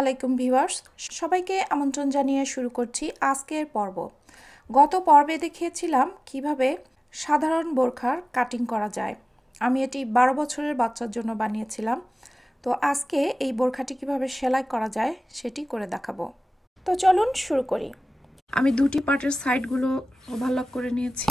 আলাইকুম ভিউয়ার্স, সবাইকে আমন্ত্রণ জানিয়ে শুরু করছি আজকের পর্ব। গত পর্বে দেখিয়েছিলাম কিভাবে সাধারণ বোরখার কাটিং করা যায়। আমি এটি 12 বছরের বাচ্চার জন্য বানিয়েছিলাম। তো আজকে এই বোরখাটি কিভাবে সেলাই করা যায় সেটি করে দেখাবো। তো চলুন শুরু করি। আমি দুটি পার্টের সাইডগুলো ওভারলক করে নিয়েছি।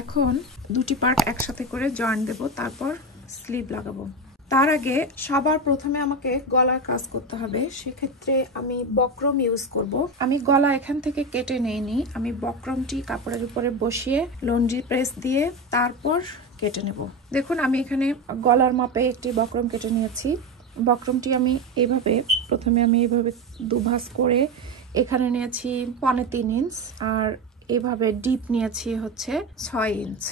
এখন দুটি পার্ট একসাথে করে জয়েন দেব, তারপর স্লিভ লাগাবো। তার আগে সবার প্রথমে আমাকে গলার কাজ করতে হবে। সেক্ষেত্রে আমি বক্রম ইউজ করব। আমি গলা এখান থেকে কেটে নেইনি, আমি বক্রমটি কাপড়ের উপরে বসিয়ে লন্ড্রি প্রেস দিয়ে তারপর কেটে নেব। দেখুন আমি এখানে গলার মাপে একটি বক্রম কেটে নিয়েছি। বক্রমটি আমি প্রথমে এইভাবে দুভাঁজ করে এখানে নিয়েছি 3.25 ইঞ্চ, আর এভাবে ডিপ নিয়েছি হচ্ছে 6 ইঞ্চ।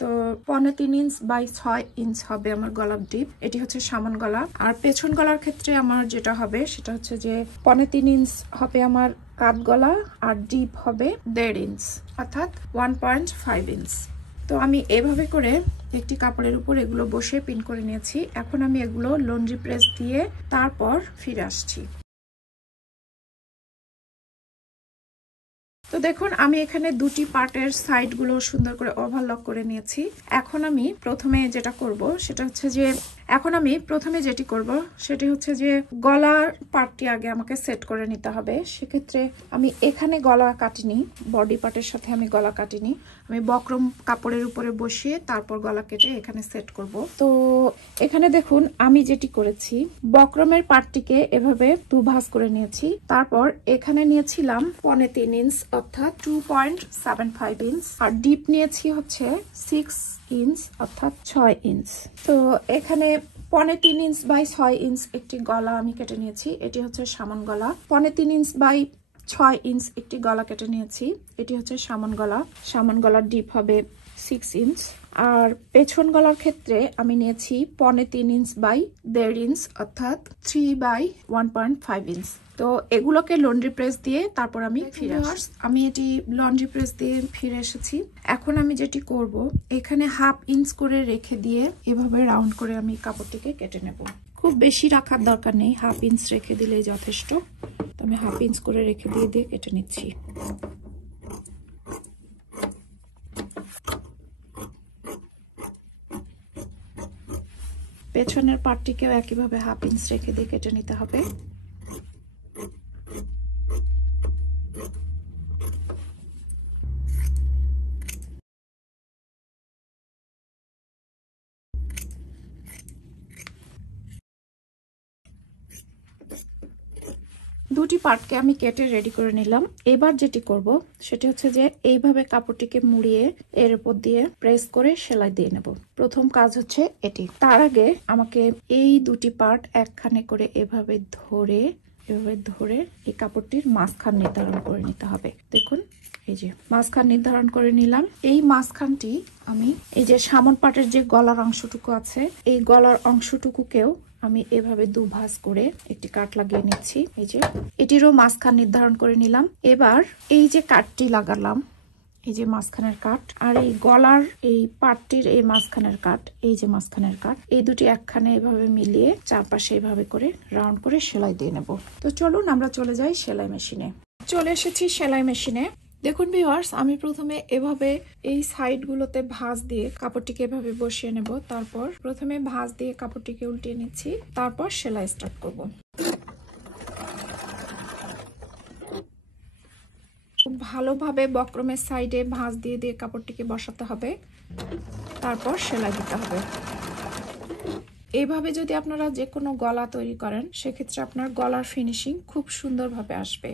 তো 3.25 ইঞ্চ বাই 6 ইঞ্চ হবে আমার গলার ডিপ। এটি হচ্ছে সামন গলা। আর পেছন গলার ক্ষেত্রে আমার যেটা হবে সেটা হচ্ছে যে 3.25 ইঞ্চ হবে আমার কাত গলা, আর ডিপ হবে 1.5 ইঞ্চ, অর্থাৎ 1.5 ইঞ্চ। তো আমি এভাবে করে একটি কাপড়ের উপর এগুলো বসে পিন করে নিয়েছি। এখন আমি এগুলো লন্ড্রি প্রেস দিয়ে তারপর ফিরে আসছি। তো দেখুন আমি এখানে দুটি পার্টের সাইডগুলো সুন্দর করে ওভারলক করে নিয়েছি। এখন আমি প্রথমে যেটি করব সেটি হচ্ছে যে গলার পার্টটি আগে আমাকে সেট করে নিতে হবে। সেক্ষেত্রে আমি এখানে গলা কাটিনি, বডি পার্টের সাথে আমি গলা কাটিনি। আমি বক্রম কাপড়ের উপরে বসিয়ে তারপর গলা কেটে এখানে সেট করব। তো এখানে দেখুন আমি যেটি করেছি, বক্রমের পার্টটিকে এভাবে দুভাঁজ করে নিয়েছি। তারপর এখানে নিয়েছিলাম 3.25 ইঞ্চ অর্থাৎ 2.75 ইঞ্চ, আর ডিপ নিয়েছি হচ্ছে 6 ইঞ্চ অর্থাৎ 6 ইঞ্চ। তো এখানে 3.25 ইঞ্চ বাই 6 ইঞ্চ একটি গলা আমি কেটে নিয়েছি। এটি হচ্ছে সামন গলা। 3.25 ইঞ্চ বাই 6 ইঞ্চ একটি গলা কেটে নিয়েছি। এটি হচ্ছে সামন গলা। সামন গলার ডিপ হবে 6 ইঞ্চ। আর পেছন গলার ক্ষেত্রে আমি নিয়েছি 3.25 ইঞ্চ বাই 1.5 ইঞ্চ অর্থাৎ 3 বাই 1.5 ইঞ্চ। তো এগুলোকে লন্ড্রি প্রেস দিয়ে তারপর আমি এটি লন্ড্রি প্রেস দিয়ে ফিরে এসেছি। এখন আমি যেটি করব, এখানে 1/2 ইঞ্চ করে রেখে দিয়ে এভাবে রাউন্ড করে আমি কাপড়টিকে কেটে নেব। খুব বেশি রাখার দরকার নেই, 1/2 ইঞ্চ রেখে দিলেই যথেষ্ট। তো আমি 1/2 ইঞ্চ করে রেখে দিয়ে কেটে নিচ্ছি। পেছনের পার্টটিকেও একইভাবে 1/2 ইঞ্চ রেখে দিয়ে কেটে নিতে হবে। দুটি পার্টকে আমি কেটে রেডি করে নিলাম। এবার যেটি করব সেটি হচ্ছে যে এইভাবে কাপড়টিকে মুড়িয়ে এর উপর দিয়ে প্রেস করে সেলাই দিয়ে নেব। প্রথম কাজ হচ্ছে এটি। তার আগে আমাকে এই দুটি পার্ট একখানে করে এভাবে ধরে এই কাপড়টির মাঝখান নির্ধারণ করে নিতে হবে। দেখুন এই যে মাঝখান নির্ধারণ করে নিলাম। এই মাঝখানটি আমি এই যে সামন পার্টের যে গলার অংশটুকু আছে, এই গলার অংশটুকুকেও আমি এভাবে দুভাঁজ করে একটি কাট লাগিয়ে নিচ্ছি। এই যে এটিরও মাঝখান নির্ধারণ করে নিলাম। এবার এই যে কাটটি লাগালাম, এই যে মাঝখানের কাট, আর এই গলার এই পাটটির এই মাঝখানের কাট, এই যে মাঝখানের কাট, এই দুটি একখানে এভাবে মিলিয়ে চারপাশে এইভাবে করে রাউন্ড করে সেলাই দিয়ে নেব। তো চলুন আমরা চলে যাই সেলাই মেশিনে। চলে এসেছি সেলাই মেশিনে। দেখুন ভিউয়ার্স, আমি প্রথমে এভাবে এই সাইডগুলোতে ভাঁজ দিয়ে কাপড়টিকে এভাবে বসিয়ে নেব। তারপর প্রথমে ভাঁজ দিয়ে কাপড়টিকে উল্টিয়ে নিচ্ছি, তারপর সেলাই স্টার্ট করব। খুব ভালোভাবে বক্রমের সাইডে ভাঁজ দিয়ে কাপড়টিকে বসাতে হবে, তারপর সেলাই দিতে হবে। এইভাবে যদি আপনারা যে কোনো গলা তৈরি করেন সেক্ষেত্রে আপনার গলার ফিনিশিং খুব সুন্দরভাবে আসবে।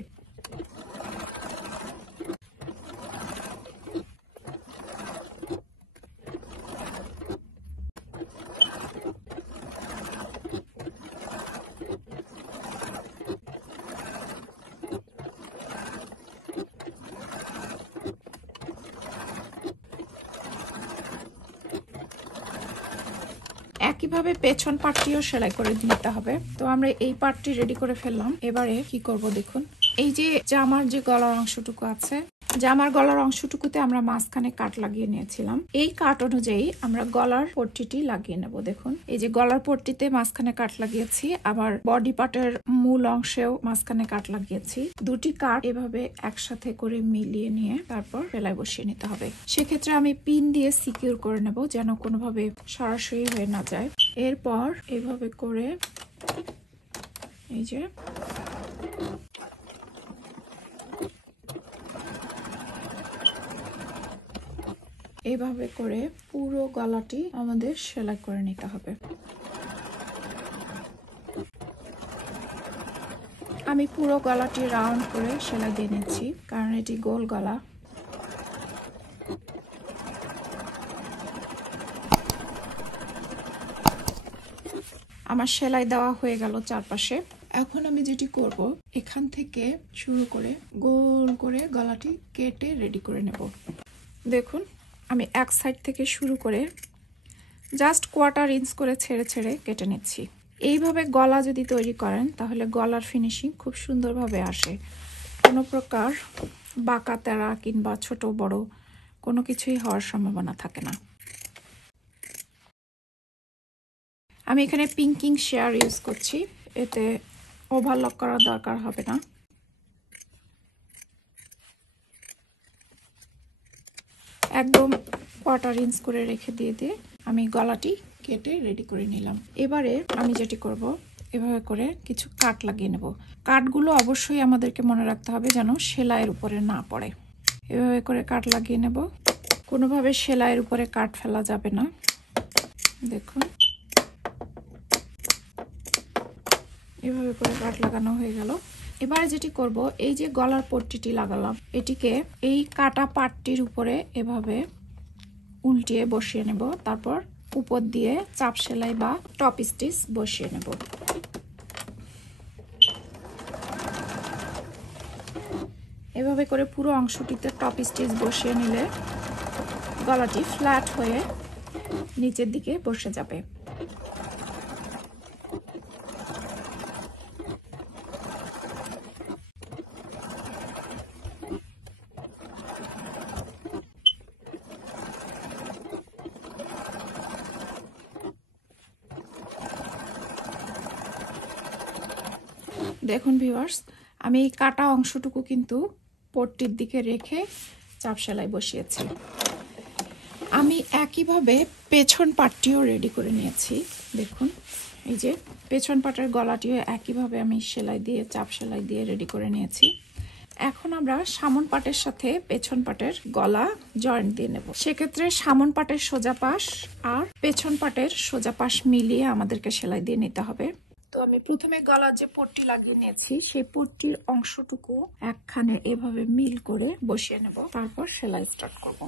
একইভাবে পেছন পার্টটিও সেলাই করে নিতে হবে। তো আমরা এই পার্টটি রেডি করে ফেললাম। এবারে কি করব দেখুন, এই যে জামার যে গলার অংশটুকু আছে জামার গলার অংশটুকুতে আমরা মাঝখানে কাট লাগিয়ে নিয়েছিলাম। এই কাট অনুযায়ী আমরা গলার পট্টিটি লাগিয়ে নেব। দেখুন, এই যে গলার পট্টিতে মাঝখানে কাট লাগিয়েছি, আবার বডি পার্টের মূল অংশেও মাঝখানে কাট লাগিয়েছি। দুটি কাট এভাবে একসাথে করে মিলিয়ে নিয়ে তারপর সেলাই বসিয়ে নিতে হবে। সেক্ষেত্রে আমি পিন দিয়ে সিকিউর করে নেব যেন কোনোভাবে সরাসরি হয়ে না যায়। এরপর এভাবে করে এই যে এইভাবে করে পুরো গলাটি আমাদের সেলাই করে নিতে হবে। আমি পুরো গলাটি রাউন্ড করে সেলাই দিয়ে নিচ্ছি, কারণ এটি গোল গলা। আমার সেলাই দেওয়া হয়ে গেল চারপাশে। এখন আমি যেটি করব, এখান থেকে শুরু করে গোল করে গলাটি কেটে রেডি করে নেব। দেখুন, আমি এক সাইড থেকে শুরু করে জাস্ট 1/4 ইঞ্চ করে ছেড়ে ছেড়ে কেটে নিচ্ছি। এইভাবে গলা যদি তৈরি করেন তাহলে গলার ফিনিশিং খুব সুন্দরভাবে আসে। কোনো প্রকার বাঁকা তেরা কিংবা ছোট বড় কোনো কিছুই হওয়ার সম্ভাবনা থাকে না। আমি এখানে পিঙ্কিং শেয়ার ইউজ করছি, এতে ওভারলক করার দরকার হবে না। একদম 1/4 ইঞ্চ করে রেখে দিয়ে আমি গলাটি কেটে রেডি করে নিলাম। এবারে আমি যেটি করব, এভাবে করে কিছু কাট লাগিয়ে নেব। কাটগুলো অবশ্যই আমাদেরকে মনে রাখতে হবে যেন সেলাইয়ের উপরে না পড়ে। এভাবে করে কাট লাগিয়ে নেব, কোনোভাবে সেলাইয়ের উপরে কাট ফেলা যাবে না। দেখুন, এভাবে করে কাট লাগানো হয়ে গেল। এবারে যেটি করব, এই যে গলার পট্টিটি লাগালাম, এটিকে এই কাটা পাটটির উপরে এভাবে উল্টিয়ে বসিয়ে নেব। তারপর উপর দিয়ে চাপ সেলাই বা টপ স্টিচ বসিয়ে নেব। এভাবে করে পুরো অংশটিতে টপ স্টিচ বসিয়ে নিলে গলাটি ফ্ল্যাট হয়ে নিচের দিকে বসে যাবে। দেখুন ভিউয়ার্স, আমি এই কাটা অংশটুকু কিন্তু পট্টির দিকে রেখে চাপ সেলাই বসিয়েছি। আমি একইভাবে পেছন পাটটিও রেডি করে নিয়েছি। দেখুন, এই যে পেছন পাটের গলাটিও একইভাবে আমি সেলাই দিয়ে চাপ সেলাই দিয়ে রেডি করে নিয়েছি। এখন আমরা সামন পাটের সাথে পেছন পাটের গলা জয়েন্ট দিয়ে নেব। সেক্ষেত্রে সামন পাটের সোজা পাশ আর পেছন পাটের সোজা পাশ মিলিয়ে আমাদেরকে সেলাই দিয়ে নিতে হবে। তো আমি প্রথমে গলার যে পট্টি লাগিয়ে নিয়েছি সেই পট্টির অংশটুকু একখানে এভাবে মিল করে বসিয়ে নেব, তারপর সেলাই স্টার্ট করব।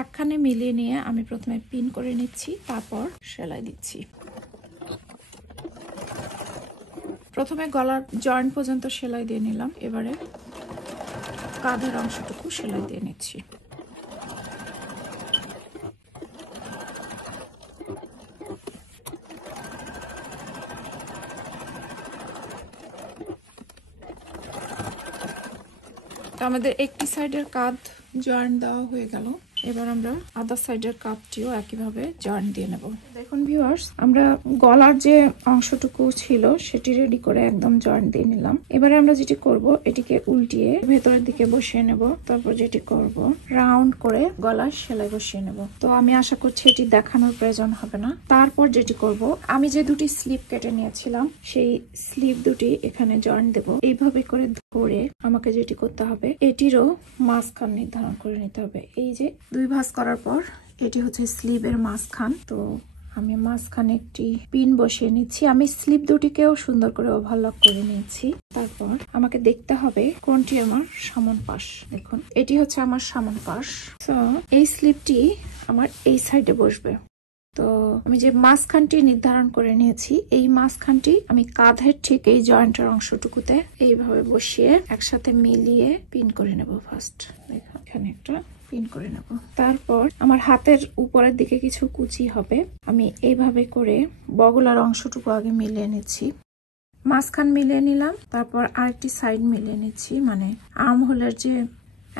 একখানে মিলিয়ে নিয়ে আমি প্রথমে পিন করে নিচ্ছি, তারপর সেলাই দিচ্ছি। প্রথমে গলার জয়েন্ট পর্যন্ত সেলাই দিয়ে নিলাম, এবারে কাঁধের অংশটুকু সেলাই দিয়ে নিচ্ছি। আমাদের একটি সাইডের কাঁধ জয়েন্ট দেওয়া হয়ে গেল। এবার আমরা আদার সাইডের কাপটিও একইভাবে জয়েন্ট দিয়ে নেব। দেখুন ভিউয়ার্স, আমরা গলার যে অংশটুকু ছিল সেটি রেডি করে একদম জয়েন্ট দিয়ে নিলাম। এবারে আমরা যেটি করব, এটিকে উল্টিয়ে ভেতরের দিকে বসিয়ে নেব। তারপর যেটি করব, রাউন্ড করে গলায় সেলাই বসিয়ে নেব। তো আমি আশা করছি এটি দেখানোর প্রয়োজন হবে না। তারপর যেটি করব, আমি যে দুটি স্লিপ কেটে নিয়েছিলাম সেই স্লিপ দুটি এখানে জয়েন্ট দেব। এইভাবে করে ধরে আমাকে যেটি করতে হবে, এটিরও মাঝখান নির্ধারণ করে নিতে হবে। এই যে 2 ভাঁজ করার পর এটি হচ্ছে স্লিভের মাঝখান। তো আমি মাঝখানে একটি পিন বসিয়ে নিচ্ছি। আমি স্লিপ দুটিকেও সুন্দর করে ওভারলক করে নিয়েছি। তারপর আমাকে দেখতে হবে কোনটি আমার সামন পাশ। দেখুন, এটি হচ্ছে আমার সামন পাশ। তো এই স্লিপটি আমার এই সাইডে বসবে। তো আমি যে মাঝখানটি নির্ধারণ করে নিয়েছি, এই মাঝখানটি আমি কাঁধের ঠিক এই জয়েন্টের অংশটুকুতে এইভাবে বসিয়ে একসাথে মিলিয়ে পিন করে নেব। ফার্স্ট দেখুন, এখানে একটা পিন করে নেব। তারপর আমার হাতের উপরের দিকে কিছু কুচি হবে, আমি এইভাবে করে বগলার অংশটুকু আগে মিলিয়ে নিচ্ছি। মাঝখান মিলিয়ে নিলাম, তারপর আরেকটি সাইড মিলিয়ে নিচ্ছি, মানে আর্ম হোলের যে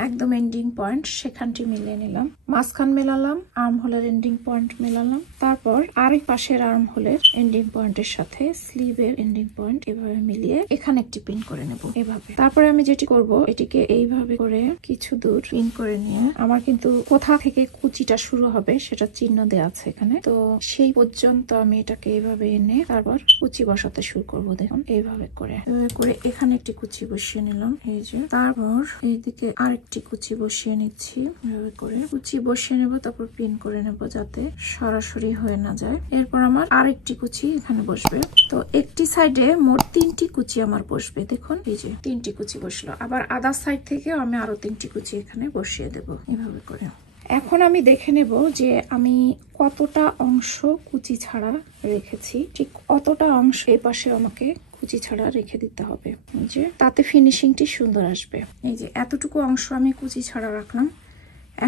একদম এন্ডিং পয়েন্ট সেখানটি মিলিয়ে নিলাম, মাঝখান মেলালাম, আর্ম হোলের এন্ডিং পয়েন্ট মেলালাম, তারপর আরেক পাশের আর্ম হোলের এন্ডিং পয়েন্টের সাথে স্লিভের এন্ডিং পয়েন্ট এভাবে মিলিয়ে এখানে একটি পিন করে নেব এভাবে। তারপরে আমি যেটি করব, এটিকে এইভাবে করে কিছু দূর পিন করে নিয়ে, আমার কিন্তু কোথা থেকে কুচিটা শুরু হবে সেটা চিহ্ন দেওয়া আছে এখানে, তো সেই পর্যন্ত আমি এটাকে এইভাবে এনে তারপর কুচি বসাতে শুরু করব। দেখুন এইভাবে করে এখানে একটি কুচি বসিয়ে নিলাম, এই যে, তারপর এইদিকে আরেকটি কুচি বসিয়ে নিচ্ছি, এভাবে করে কুচি বসিয়ে নেব, তারপর পিন করে নেব যাতে সরাসরি হয়ে না যায়। এরপর আমার আরেকটি কুচি এখানে বসবে, তো একটি সাইডে মোট 3টি কুচি আমার বসবে। দেখুন এই যে 3টি কুচি বসলো, আবার আদার সাইড থেকে আমি আরো 3টি কুচি এখানে বসিয়ে দেব এভাবে করে। এখন আমি দেখে নেব যে আমি কতটা অংশ কুচি ছাড়া রেখেছি, ঠিক অতটা অংশ এই পাশে আমাকে কুচি ছাড়া রেখে দিতে হবে, যে তাতে ফিনিশিংটি সুন্দর আসবে। এই যে এতটুকু অংশ আমি কুচি ছাড়া রাখলাম।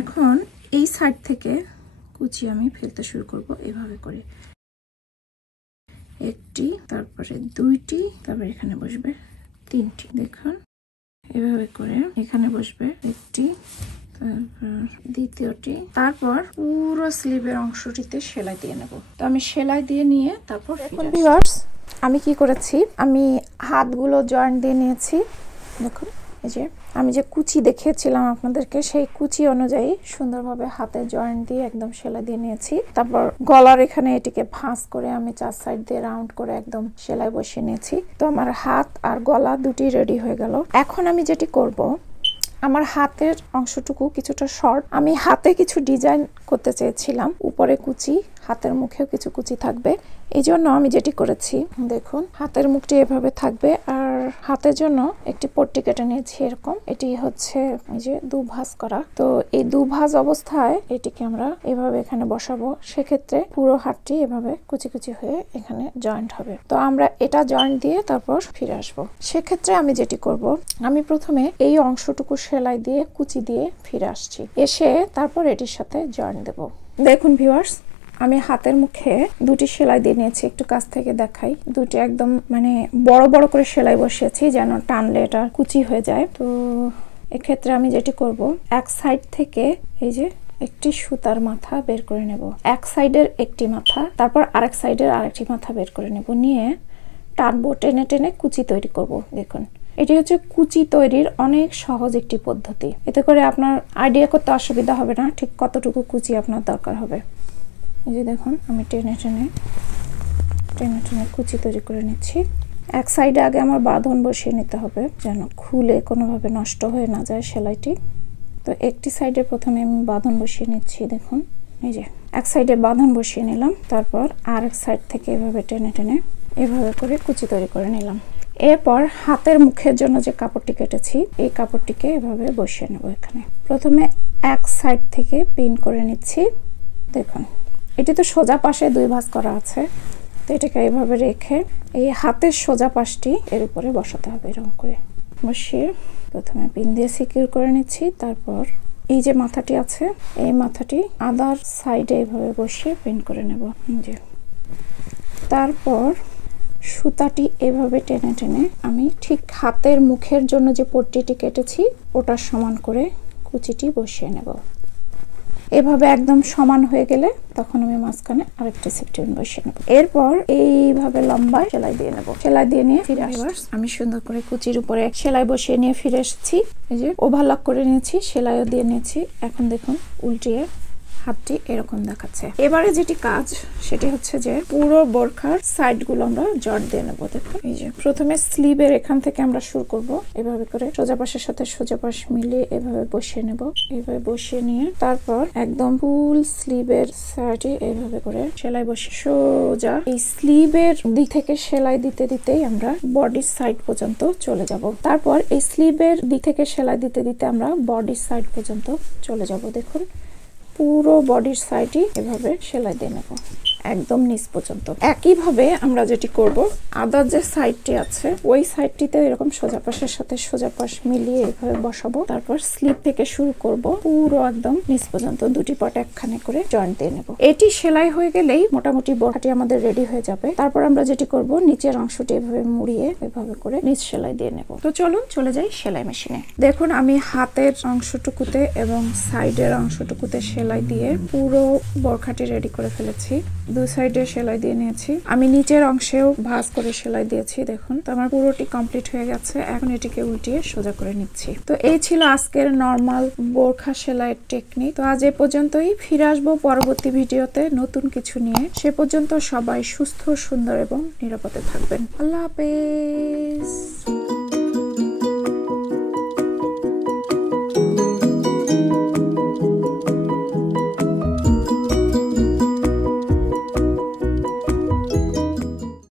এখন এই সাইড থেকে কুচি আমি ফেলতে শুরু করব এভাবে করে, একটি, তারপরে 2টি, তারপর এখানে বসবে 3টি। দেখুন এভাবে করে এখানে বসবে একটি, তারপর দ্বিতীয়টি, তারপর পুরো স্লিভের অংশটিতে সেলাই দিয়ে নেব। তো আমি সেলাই দিয়ে নিয়ে তারপর ভিউয়ার্স আমি কি করেছি, আমি হাতগুলো জয়েন্ট দিয়ে নিয়েছি। দেখুন এই যে আমি যে কুচি দেখিয়েছিলাম আপনাদেরকে, সেই কুচি অনুযায়ী সুন্দরভাবে হাতে জয়েন্ট দিয়ে একদম সেলাই দিয়ে নিয়েছি। তারপর গলার এখানে এটিকে ভাঁজ করে আমি 4 সাইড দিয়ে রাউন্ড করে একদম সেলাই বসিয়ে নিয়েছি। তো আমার হাত আর গলা দুটি রেডি হয়ে গেল। এখন আমি যেটি করব, আমার হাতের অংশটুকু কিছুটা শর্ট, আমি হাতে কিছু ডিজাইন করতে চেয়েছিলাম, উপরে কুচি, হাতের মুখেও কিছু কুচি থাকবে। এই জন্য আমি যেটি করেছি, দেখুন হাতের মুখটি এভাবে থাকবে, আর হাতের জন্য একটি পট্টি কেটে নিয়েছি এরকম। এটি হচ্ছে এই যে দুভাঁজ করা, তো এই দুভাঁজ অবস্থায় এটিকে আমরা এভাবে এখানে বসাবো, সেক্ষেত্রে পুরো হাতটি এভাবে কুচি কুচি হয়ে এখানে জয়েন্ট হবে। তো আমরা এটা জয়েন্ট দিয়ে তারপর ফিরে আসবো। সেক্ষেত্রে আমি যেটি করব, আমি প্রথমে এই অংশটুকু সেলাই দিয়ে কুচি দিয়ে ফিরে আসছি, এসে তারপর এটির সাথে জয়েন্ট দেব। দেখুন ভিউয়ার্স আমি হাতের মুখে 2টি সেলাই দিয়ে নিয়েছি, একটু কাছ থেকে দেখাই। 2টি একদম মানে বড় বড় করে সেলাই বসিয়েছি যেন টানলে এটা কুচি হয়ে যায়। তো এক্ষেত্রে আমি যেটি করব, এক সাইড থেকে এই যে একটি সুতার মাথা বের করে নেব, এক সাইডের একটি মাথা, তারপর আরেক সাইডের আরেকটি মাথা বের করে নেব, নিয়ে টানবো, টেনে টেনে কুচি তৈরি করব। দেখুন এটি হচ্ছে কুচি তৈরির অনেক সহজ একটি পদ্ধতি, এতে করে আপনার আইডিয়া করতে অসুবিধা হবে না ঠিক কতটুকু কুচি আপনার দরকার হবে। এই যে দেখুন আমি টেনে টেনে টেনে টেনে কুচি তৈরি করে নিচ্ছি। এক সাইডে আগে আমার বাঁধন বসিয়ে নিতে হবে যেন খুলে কোনোভাবে নষ্ট হয়ে না যায় সেলাইটি। তো একটি সাইডে প্রথমে আমি বাঁধন বসিয়ে নিচ্ছি। দেখুন এই যে এক সাইডে বাঁধন বসিয়ে নিলাম, তারপর আরেক সাইড থেকে এভাবে টেনে টেনে এভাবে করে কুচি তৈরি করে নিলাম। এরপর হাতের মুখের জন্য যে কাপড়টি কেটেছি এই কাপড়টিকে এভাবে বসিয়ে নেব। এখানে প্রথমে এক সাইড থেকে পিন করে নিচ্ছি। দেখুন এটি তো সোজা পাশে 2 ভাঁজ করা আছে, তো এটাকে এইভাবে রেখে এই হাতের সোজা পাশটি এর উপরে বসাতে হবে। এরকম করে বসিয়ে প্রথমে পিন দিয়ে সিকিউর করে নিচ্ছি, তারপর এই যে মাথাটি আছে এই মাথাটি আদার সাইডে এইভাবে বসিয়ে পিন করে নেব। যে তারপর সুতাটি এভাবে টেনে টেনে আমি ঠিক হাতের মুখের জন্য যে পট্টিটি কেটেছি ওটার সমান করে কুচিটি বসিয়ে নেব। এভাবে একদম সমান হয়ে গেলে তখন আমি মাঝখানে আরেকটা সেকশন বসিয়ে নেব। এরপর এইভাবে লম্বায় সেলাই দিয়ে নেব। সেলাই দিয়ে নিয়ে ফিরে আসবো। আমি সুন্দর করে কুচির উপরে সেলাই বসিয়ে নিয়ে ফিরে এসেছি। এই যে ওভারলক করে নিয়েছি, সেলাইও দিয়ে নিয়েছি। এখন দেখুন উল্টিয়ে হাতটি এরকম দেখাচ্ছে। এবারে যেটি কাজ সেটি হচ্ছে যে পুরো বোরখার সাইডগুলো আমরা জট দিয়ে নেব। দেখুন এই যে প্রথমে স্লিভের এখান থেকে আমরা শুরু করব, এভাবে করে সোজা পাশের সাথে সোজা পাশ মিলিয়ে এভাবে বসিয়ে নেব। এভাবে বসিয়ে নিয়ে তারপর একদম ফুল স্লিভের সাইডে এভাবে করে সেলাই বসিয়ে সোজা এই স্লিভের দিক থেকে সেলাই দিতে দিতেই আমরা বডির সাইড পর্যন্ত চলে যাব। তারপর এই স্লিভের দিক থেকে সেলাই দিতে দিতে আমরা বডির সাইড পর্যন্ত চলে যাব। দেখুন পুরো বডির সাইডই এভাবে সেলাই দিয়ে নেব। একদম নিচ পর্যন্ত। একইভাবে আমরা যেটি করব, আদার যে সাইডটি আছে ওই সাইডটিতে এরকম সোজা পাশের সাথে সোজা পাশ মিলিয়ে এভাবে বসাবো। তারপর স্লিপ থেকে শুরু করব পুরো একদম নিচ পর্যন্ত দুটি পার্ট একখানে করে জয়েন্ট দিয়ে নেব। এটি সেলাই হয়ে গেলেই মোটামুটি বোরখাটি আমাদের রেডি হয়ে যাবে। তারপর আমরা যেটি করব, নিচের অংশটি এভাবে মুড়িয়ে এভাবে করে নিচ সেলাই দিয়ে নেব। তো চলুন চলে যাই সেলাই মেশিনে। দেখুন আমি হাতের অংশটুকুতে এবং সাইডের অংশটুকুতে সেলাই দিয়ে পুরো বোরখাটি রেডি করে ফেলেছি। দুই সাইডে সেলাই দিয়ে নিয়েছি। আমি নিচের অংশেও ভাঁজ করে সেলাই দিয়েছি। দেখুন তো আমার পুরোটি কমপ্লিট হয়ে গেছে। এখন এটিকে উল্টিয়ে সোজা করে নিচ্ছি। তো এই ছিল আজকের নরমাল বোরখা সেলাইয়ের টেকনিক। তো আজ এ পর্যন্তই। ফিরে আসবো পরবর্তী ভিডিওতে নতুন কিছু নিয়ে। সে পর্যন্ত সবাই সুস্থ, সুন্দর এবং নিরাপদে থাকবেন। আল্লাহ হাফেজ।